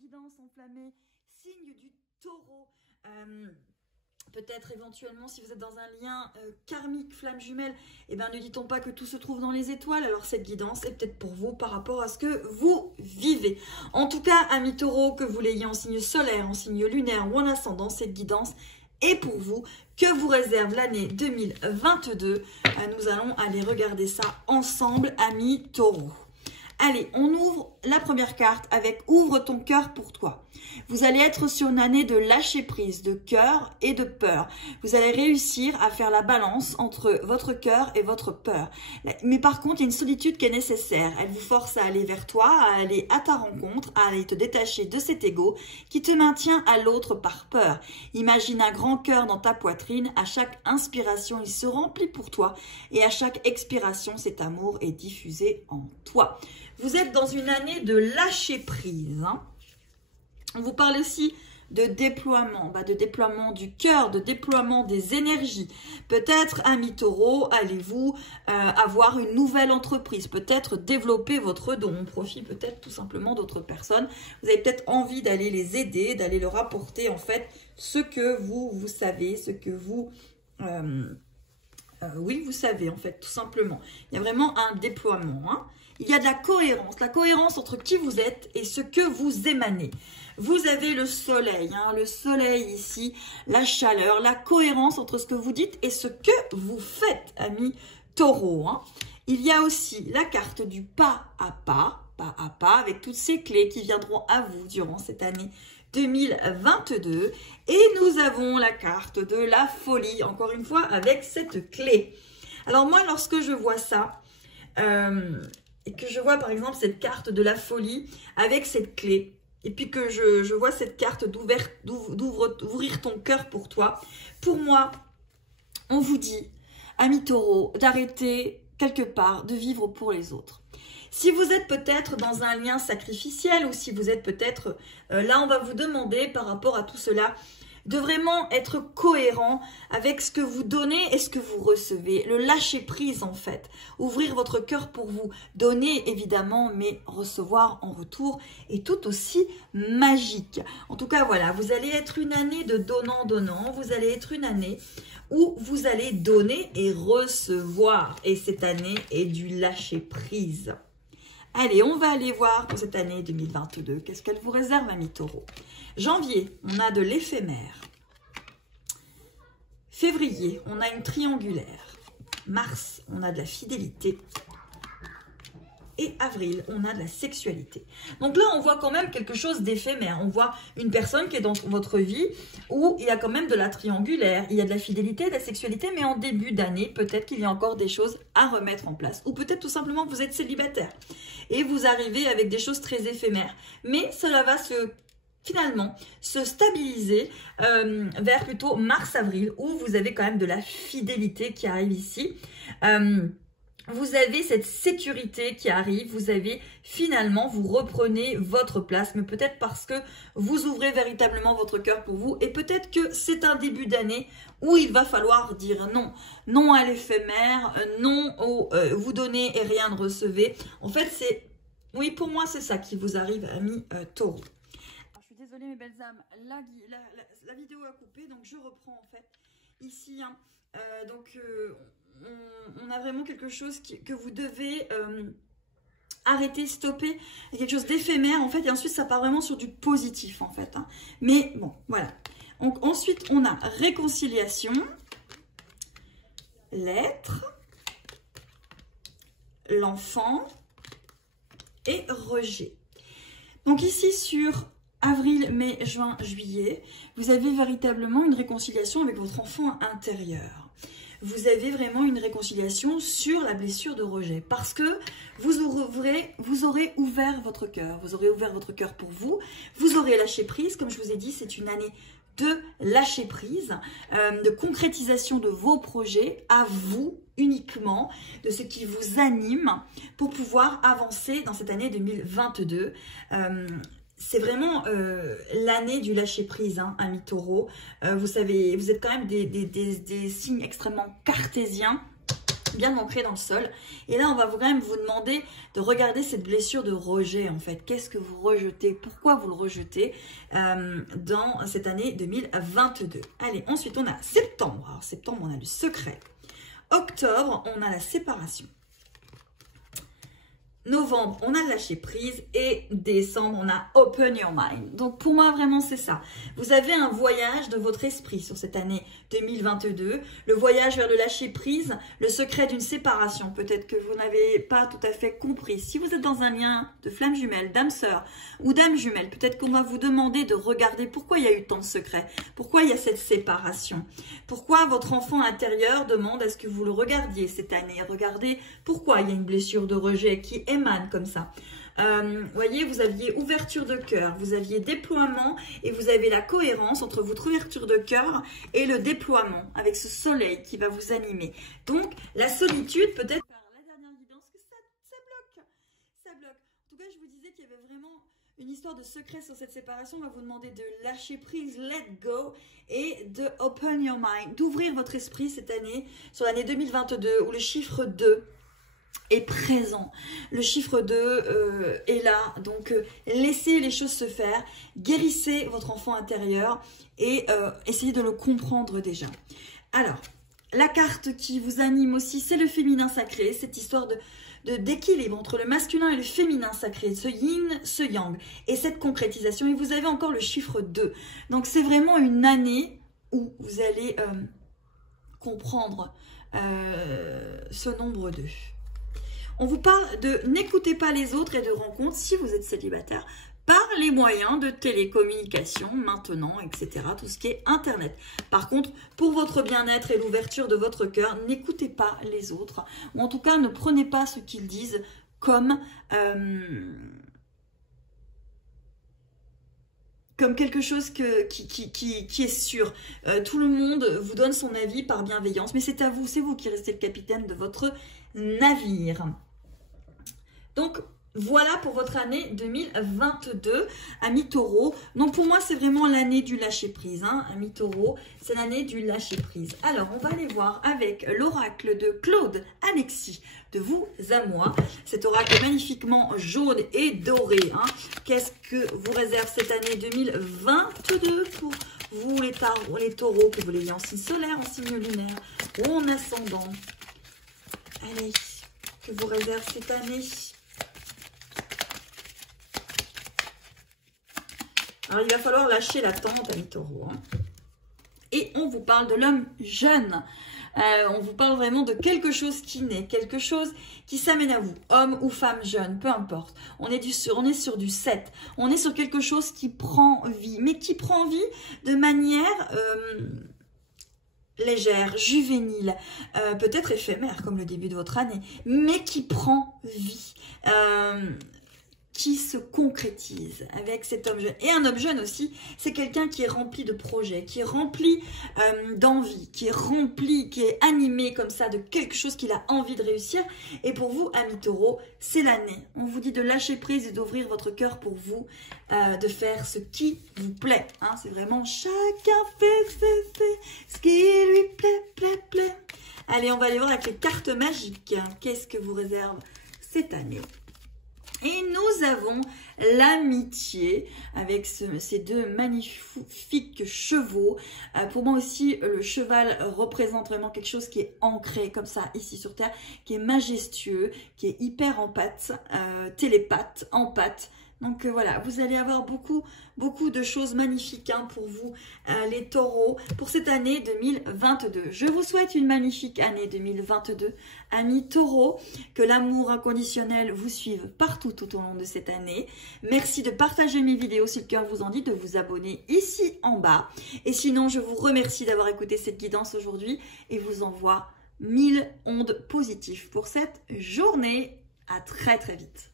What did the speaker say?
guidance enflammée, signe du taureau. Peut-être éventuellement si vous êtes dans un lien karmique, flamme jumelle, eh ben, ne dit-on pas que tout se trouve dans les étoiles. Alors cette guidance est peut-être pour vous par rapport à ce que vous vivez. En tout cas, amis taureaux, que vous l'ayez en signe solaire, en signe lunaire ou en ascendant, cette guidance est pour vous. Que vous réserve l'année 2022? Nous allons aller regarder ça ensemble, amis taureaux. Allez, on ouvre la première carte avec « Ouvre ton cœur pour toi ». Vous allez être sur une année de lâcher prise, de cœur et de peur. Vous allez réussir à faire la balance entre votre cœur et votre peur. Mais par contre, il y a une solitude qui est nécessaire. Elle vous force à aller vers toi, à aller à ta rencontre, à aller te détacher de cet ego qui te maintient à l'autre par peur. Imagine un grand cœur dans ta poitrine. À chaque inspiration, il se remplit pour toi. Et à chaque expiration, cet amour est diffusé en toi. Vous êtes dans une année de lâcher prise. On vous parle aussi de déploiement du cœur, de déploiement des énergies. Peut-être, amis taureaux, allez-vous avoir une nouvelle entreprise, peut-être développer votre don au profit peut-être tout simplement d'autres personnes. Vous avez peut-être envie d'aller les aider, d'aller leur apporter en fait ce que vous savez, ce que vous... oui, vous savez en fait, tout simplement. Il y a vraiment un déploiement, hein. Il y a de la cohérence entre qui vous êtes et ce que vous émanez. Vous avez le soleil ici, la chaleur, la cohérence entre ce que vous dites et ce que vous faites, amis taureaux, hein. Il y a aussi la carte du pas à pas, avec toutes ces clés qui viendront à vous durant cette année 2022. Et nous avons la carte de la folie, encore une fois, avec cette clé. Alors moi, lorsque je vois ça, et que je vois par exemple cette carte de la folie avec cette clé, et puis que je vois cette carte d'ouvrir ton cœur pour toi, pour moi, on vous dit, amis taureaux, d'arrêter quelque part de vivre pour les autres. Si vous êtes peut-être dans un lien sacrificiel ou si vous êtes peut-être, là on va vous demander par rapport à tout cela, de vraiment être cohérent avec ce que vous donnez et ce que vous recevez. Le lâcher prise en fait. Ouvrir votre cœur pour vous. Donner évidemment, mais recevoir en retour est tout aussi magique. En tout cas, voilà, vous allez être une année de donnant-donnant. Vous allez être une année où vous allez donner et recevoir. Et cette année est du lâcher prise. Allez, on va aller voir pour cette année 2022. Qu'est-ce qu'elle vous réserve, amis taureaux? Janvier, on a de l'éphémère. Février, on a une triangulaire. Mars, on a de la fidélité. Et avril, on a de la sexualité. Donc là, on voit quand même quelque chose d'éphémère. On voit une personne qui est dans votre vie où il y a quand même de la triangulaire. Il y a de la fidélité, de la sexualité, mais en début d'année, peut-être qu'il y a encore des choses à remettre en place. Ou peut-être tout simplement vous êtes célibataire et vous arrivez avec des choses très éphémères. Mais cela va finalement se stabiliser vers plutôt mars-avril où vous avez quand même de la fidélité qui arrive ici. Vous avez cette sécurité qui arrive, vous avez finalement, vous reprenez votre place, mais peut-être parce que vous ouvrez véritablement votre cœur pour vous et peut-être que c'est un début d'année où il va falloir dire non. Non à l'éphémère, non au vous donnez et rien ne recevez. En fait, c'est, oui, pour moi, c'est ça qui vous arrive, amis taureaux. Je suis désolée, mes belles âmes, la vidéo a coupé, donc je reprends en fait ici, hein, on a vraiment quelque chose que vous devez arrêter, stopper. Il y a quelque chose d'éphémère en fait et ensuite ça part vraiment sur du positif en fait, hein. Mais bon, voilà. Donc ensuite on a réconciliation, l'être, l'enfant et rejet. Donc ici sur avril, mai, juin, juillet, vous avez véritablement une réconciliation avec votre enfant intérieur. Vous avez vraiment une réconciliation sur la blessure de rejet parce que vous aurez ouvert votre cœur. Vous aurez ouvert votre cœur pour vous. Vous aurez lâché prise. Comme je vous ai dit, c'est une année de lâcher prise, de concrétisation de vos projets à vous uniquement, de ce qui vous anime pour pouvoir avancer dans cette année 2022. C'est vraiment l'année du lâcher-prise, hein, amis taureaux. Vous savez, vous êtes quand même des signes extrêmement cartésiens. bien ancré dans le sol. Et là, on va quand même vous demander de regarder cette blessure de rejet, en fait. Qu'est-ce que vous rejetez? Pourquoi vous le rejetez dans cette année 2022? Allez, ensuite, on a septembre. Alors, septembre, on a le secret. Octobre, on a la séparation. Novembre, on a le lâcher prise et décembre, on a open your mind. Donc pour moi, vraiment, c'est ça. Vous avez un voyage de votre esprit sur cette année 2022. Le voyage vers le lâcher prise, le secret d'une séparation. Peut-être que vous n'avez pas tout à fait compris. Si vous êtes dans un lien de flamme jumelle, d'âme sœur ou d'âme jumelle, peut-être qu'on va vous demander de regarder pourquoi il y a eu tant de secrets. Pourquoi il y a cette séparation. Pourquoi votre enfant intérieur demande à ce que vous le regardiez cette année. Regardez pourquoi il y a une blessure de rejet qui émane comme ça. Voyez, vous aviez ouverture de cœur, vous aviez déploiement et vous avez la cohérence entre votre ouverture de cœur et le déploiement avec ce soleil qui va vous animer. Donc, la solitude, peut-être par la dernière guidance, que ça bloque. Ça bloque. En tout cas, je vous disais qu'il y avait vraiment une histoire de secret sur cette séparation. On va vous demander de lâcher prise, let go et de open your mind, d'ouvrir votre esprit cette année, sur l'année 2022 où le chiffre 2 est présent. Le chiffre 2 est là. Donc, laissez les choses se faire. Guérissez votre enfant intérieur et essayez de le comprendre déjà. Alors, la carte qui vous anime aussi, c'est le féminin sacré. Cette histoire d'équilibre entre le masculin et le féminin sacré. Ce yin, ce yang. Et cette concrétisation. Et vous avez encore le chiffre 2. Donc, c'est vraiment une année où vous allez comprendre ce nombre 2. On vous parle de n'écoutez pas les autres et de rencontres si vous êtes célibataire par les moyens de télécommunication maintenant, etc. Tout ce qui est Internet. Par contre, pour votre bien-être et l'ouverture de votre cœur, n'écoutez pas les autres. Ou en tout cas, ne prenez pas ce qu'ils disent comme quelque chose qui est sûr. Tout le monde vous donne son avis par bienveillance, mais c'est à vous, c'est vous qui restez le capitaine de votre navire. Donc, voilà pour votre année 2022, amis taureaux. Donc, pour moi, c'est vraiment l'année du lâcher-prise. Hein, amis taureaux, c'est l'année du lâcher-prise. Alors, on va aller voir avec l'oracle de Claude Alexis, de vous à moi. Cet oracle magnifiquement jaune et doré. Hein. Qu'est-ce que vous réserve cette année 2022 pour vous, les taureaux, que vous l'ayez en signe solaire, en signe lunaire ou en ascendant? Allez, que vous réserve cette année? Alors, il va falloir lâcher l'attente, amis taureaux. Hein. Et on vous parle de l'homme jeune. On vous parle vraiment de quelque chose qui naît, quelque chose qui s'amène à vous. Homme ou femme jeune, peu importe. On est sur du 7. On est sur quelque chose qui prend vie. Mais qui prend vie de manière légère, juvénile, peut-être éphémère comme le début de votre année. Mais qui prend vie. Qui se concrétise avec cet homme jeune. Et un homme jeune aussi, c'est quelqu'un qui est rempli de projets, qui est rempli d'envie, qui est rempli, qui est animé comme ça de quelque chose qu'il a envie de réussir. Et pour vous, amis taureaux, c'est l'année. On vous dit de lâcher prise et d'ouvrir votre cœur pour vous, de faire ce qui vous plaît. Hein, c'est vraiment chacun fait ce qui lui plaît. Allez, on va aller voir avec les cartes magiques. Qu'est-ce que vous réserve cette année ? Et nous avons l'amitié avec ces deux magnifiques chevaux. Pour moi aussi, le cheval représente vraiment quelque chose qui est ancré comme ça ici sur Terre, qui est majestueux, qui est hyper télépathe, empathe. Donc voilà, vous allez avoir beaucoup de choses magnifiques hein, pour vous, les taureaux, pour cette année 2022. Je vous souhaite une magnifique année 2022, amis taureaux, que l'amour inconditionnel vous suive partout tout au long de cette année. Merci de partager mes vidéos si le cœur vous en dit, de vous abonner ici en bas. Et sinon, je vous remercie d'avoir écouté cette guidance aujourd'hui et vous envoie 1000 ondes positives pour cette journée. À très vite.